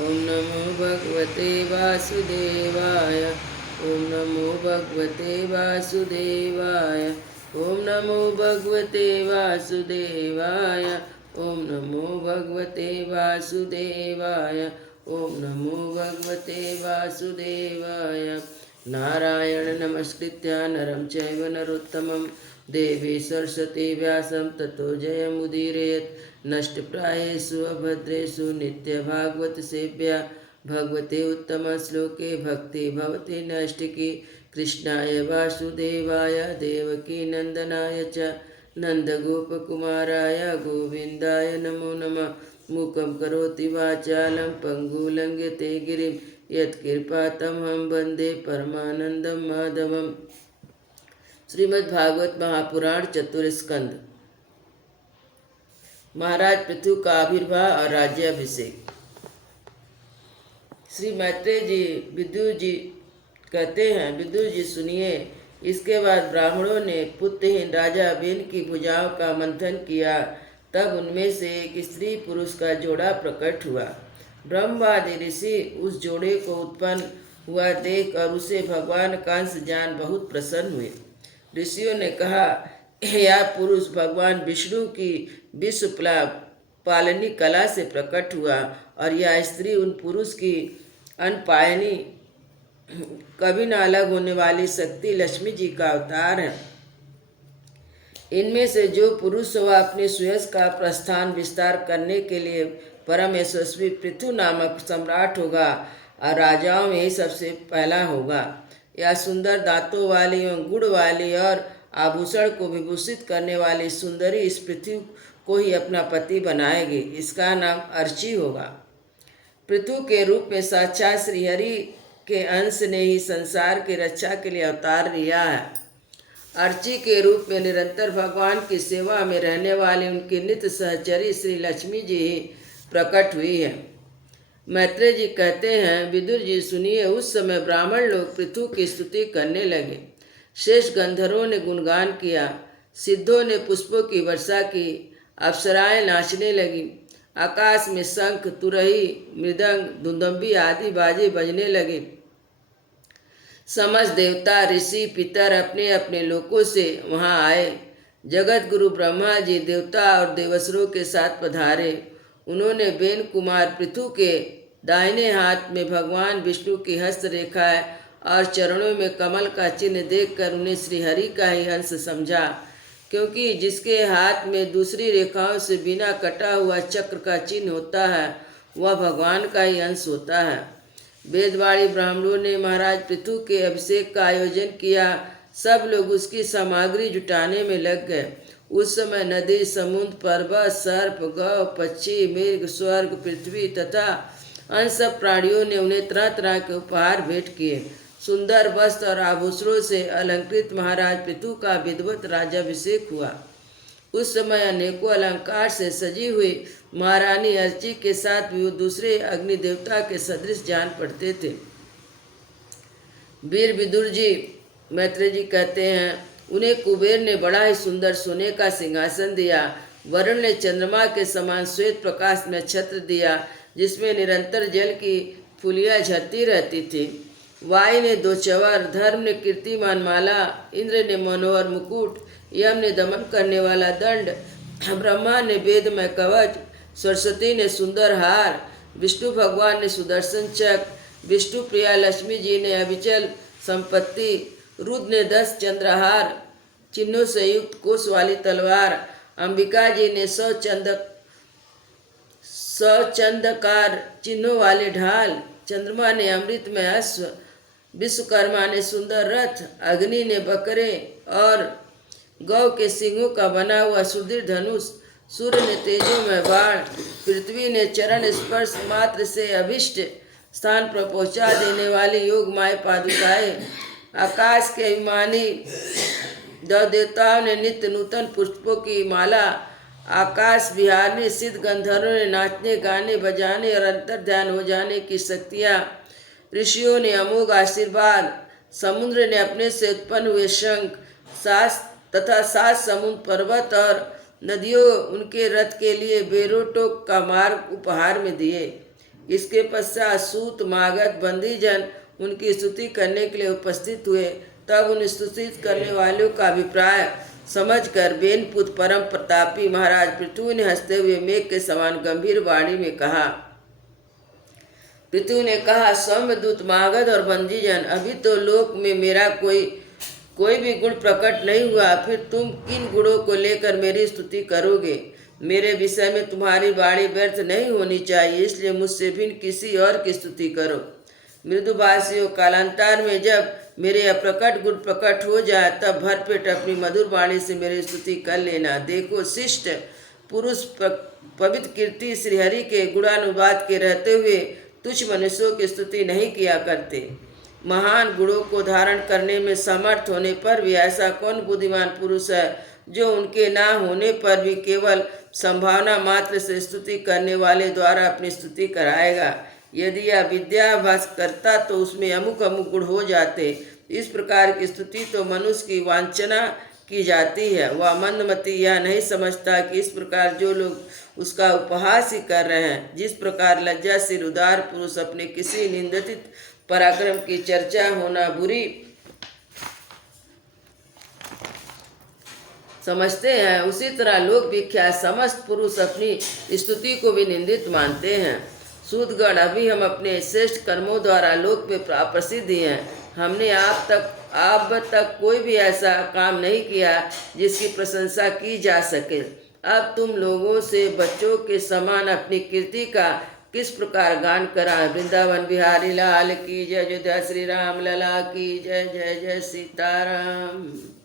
ओम नमो भगवते वासुदेवाय। ओम नमो भगवते वासुदेवाय। ओम नमो भगवते वासुदेवाय। ओम नमो भगवते वासुदेवाय। ओम नमो भगवते वासुदेवाय। नारायण नमस्कृत्य नरं चैव नरोत्तमं देवी सरस्वती व्यासं ततो जयमुदीरयेत्। नष्टप्रायेषु अभद्रेषु नित्यभागवत सेव्या भगवते उत्तम श्लोके भक्ति भवति नैष्टिकी। कृष्णाय वासुदेवाय देवकी नंदनाय च नंदगोपकुमाराय गोविंदाय नमो नमः। मूकं करोति वाचालं पंगुं लंघयते गिरिं यत्कृपातमहं वन्दे परमानंदं माधवम्। श्रीमद्भागवत महापुराण चतुर्स्कंध। महाराज पृथु का आविर्भाव और राज्याभिषेक। श्री मैत्रेय जी विदुर जी कहते हैं, विदुर जी सुनिए। इसके बाद ब्राह्मणों ने पुत्रहीन राजा बेन की भुजाओं का मंथन किया। तब उनमें से एक स्त्री पुरुष का जोड़ा प्रकट हुआ। ब्रह्मादि ऋषि उस जोड़े को उत्पन्न हुआ देख और उसे भगवान का अंश जान बहुत प्रसन्न हुए। ऋषियों ने कहा, यह पुरुष भगवान विष्णु की विश्व पालनी कला से प्रकट हुआ और यह स्त्री उन पुरुष की अनपायनी कभी न अलग होने वाली शक्ति लक्ष्मी जी का अवतार है। इनमें से जो पुरुष वह अपने सुयश का प्रस्थान विस्तार करने के लिए परम यशस्वी पृथु नामक सम्राट होगा और राजाओं में ही सबसे पहला होगा। यह सुंदर दांतों वाली एवं गुण वाली और आभूषण को विभूषित करने वाली सुंदरी इस पृथ्वी को ही अपना पति बनाएगी। इसका नाम अर्ची होगा। पृथु के रूप में साक्षात श्रीहरि के अंश ने ही संसार की रक्षा के लिए अवतार लिया है। अर्ची के रूप में निरंतर भगवान की सेवा में रहने वाली उनकी नित्य सहचरी श्री लक्ष्मी जी ही प्रकट हुई है। मैत्रेय जी कहते हैं, विदुर जी सुनिए। उस समय ब्राह्मण लोग पृथु की स्तुति करने लगे। शेष गंधर्वों ने गुणगान किया, सिद्धों ने पुष्पों की वर्षा की, अप्सराएं नाचने लगी, आकाश में शंख, तुरही, मृदंग, धुंदंबी आदि बाजे बजने लगे। समस्त देवता, ऋषि, पितर अपने अपने लोकों से वहां आए। जगत गुरु ब्रह्मा जी देवता और देवसुरों के साथ पधारे। उन्होंने बेन कुमार पृथु के दाहिने हाथ में भगवान विष्णु की हस्त रेखा और चरणों में कमल का चिन्ह देखकर उन्हें श्रीहरि का ही अंश समझा, क्योंकि जिसके हाथ में दूसरी रेखाओं से बिना कटा हुआ चक्र का चिन्ह होता है वह भगवान का ही अंश होता है। वेदवाणी ब्राह्मणों ने महाराज पृथु के अभिषेक का आयोजन किया। सब लोग उसकी सामग्री जुटाने में लग गए। उस समय नदी, समुद्र, पर्वत, सर्प, गौ, पक्षी, मृग, स्वर्ग, पृथ्वी तथा अन्य सब प्राणियों ने उन्हें तरह तरह के उपहार भेंट किए। सुंदर वस्त्र और आभूषणों से अलंकृत महाराज पृथु का विधिवत राज्याभिषेक हुआ। उस समय अनेकों अलंकार से सजी हुई महारानी अर्ची के साथ भी वो दूसरे अग्नि देवता के सदृश जान पड़ते थे। वीर विदुर जी मैत्रेय जी कहते हैं, उन्हें कुबेर ने बड़ा ही सुंदर सोने का सिंहासन दिया। वरुण ने चंद्रमा के समान श्वेत प्रकाश में छत्र दिया, जिसमें निरंतर जल की फुलियाँ झरती रहती थी। वायु ने 2 चंवर, धर्म ने कीर्तिमान माला, इंद्र ने मनोहर मुकुट, यम ने दमन करने वाला दंड, ब्रह्मा ने वेदमय कवच, सरस्वती ने सुंदर हार, विष्णु भगवान ने सुदर्शन चक्र, विष्णु प्रिया लक्ष्मी जी ने अविचल संपत्ति, रुद्र ने 10 चंद्रहार चिन्हों से युक्त कोष वाली तलवार, अंबिका जी ने 100 चंदकार चिन्हों वाले ढाल, चंद्रमा ने अमृतमय अश्व, विश्वकर्मा ने सुंदर रथ, अग्नि ने बकरे और गौ के सिंहों का बना हुआ सुदृढ़ धनुष, सूर्य ने तेजोमय बाण, पृथ्वी ने चरण स्पर्श मात्र से अभिष्ट स्थान पर पहुंचा देने वाली योगमाय पादुकाएं, आकाश के अभिमानी देवताओं ने नित्य नूतन पुष्पों की माला, आकाश विहारने सिद्ध गंधर्वों ने नाचने, गाने, बजाने और अंतर ध्यान हो जाने की शक्तियाँ, ऋषियों ने अमोघ आशीर्वाद, समुद्र ने अपने से उत्पन्न हुए शंख, तथा 7 समुद्र, पर्वत और नदियों उनके रथ के लिए बेरोटोक का मार्ग उपहार में दिए। इसके पश्चात सूत मागध बंदी जन उनकी स्तुति करने के लिए उपस्थित हुए। तब उन स्तुति करने वालों का अभिप्राय समझकर बेनपुत परम प्रतापी महाराज पृथु ने हंसते हुए मेघ के समान गंभीर वाणी में कहा। पृथु ने कहा, सौम्यदूत मागध और बंदीजन, अभी तो लोक में मेरा कोई भी गुण प्रकट नहीं हुआ, फिर तुम किन गुणों को लेकर मेरी स्तुति करोगे। मेरे विषय में तुम्हारी वाणी व्यर्थ नहीं होनी चाहिए, इसलिए मुझसे भिन्न किसी और की स्तुति करो। मृदुभाषियों, कालांतर में जब मेरे अप्रकट गुण प्रकट हो जाए तब भरपेट अपनी मधुर वाणी से मेरी स्तुति कर लेना। देखो, शिष्ट पुरुष पवित्र कीर्ति श्रीहरि के गुणानुवाद के रहते हुए तुच्छ मनुष्यों की स्तुति नहीं किया करते। महान गुणों को धारण करने में समर्थ होने पर भी ऐसा कौन बुद्धिमान पुरुष है जो उनके ना होने पर भी केवल संभावना मात्र से स्तुति करने वाले द्वारा अपनी स्तुति कराएगा। यदि यह विद्याभ्यास करता तो उसमें अमुक अमुक गुण हो जाते। इस प्रकार की स्तुति तो मनुष्य की वांछना की जाती है। वह मंदमती यह नहीं समझता कि इस प्रकार जो लोग उसका उपहास ही कर रहे हैं। जिस प्रकार लज्जाशील उदार पुरुष अपने किसी निंदित पराक्रम की चर्चा होना बुरी समझते हैं, उसी तरह लोक विख्यात समस्त पुरुष अपनी स्तुति को भी निंदित मानते हैं। सूदगण, अभी हम अपने श्रेष्ठ कर्मों द्वारा लोक में प्रसिद्धि हैं। हमने अब तक कोई भी ऐसा काम नहीं किया जिसकी प्रशंसा की जा सके। अब तुम लोगों से बच्चों के समान अपनी कीर्ति का किस प्रकार गान कराएं। वृंदावन बिहारी लाल की जय। अयोध्या श्री राम लला की जय। जय जय सीताराम।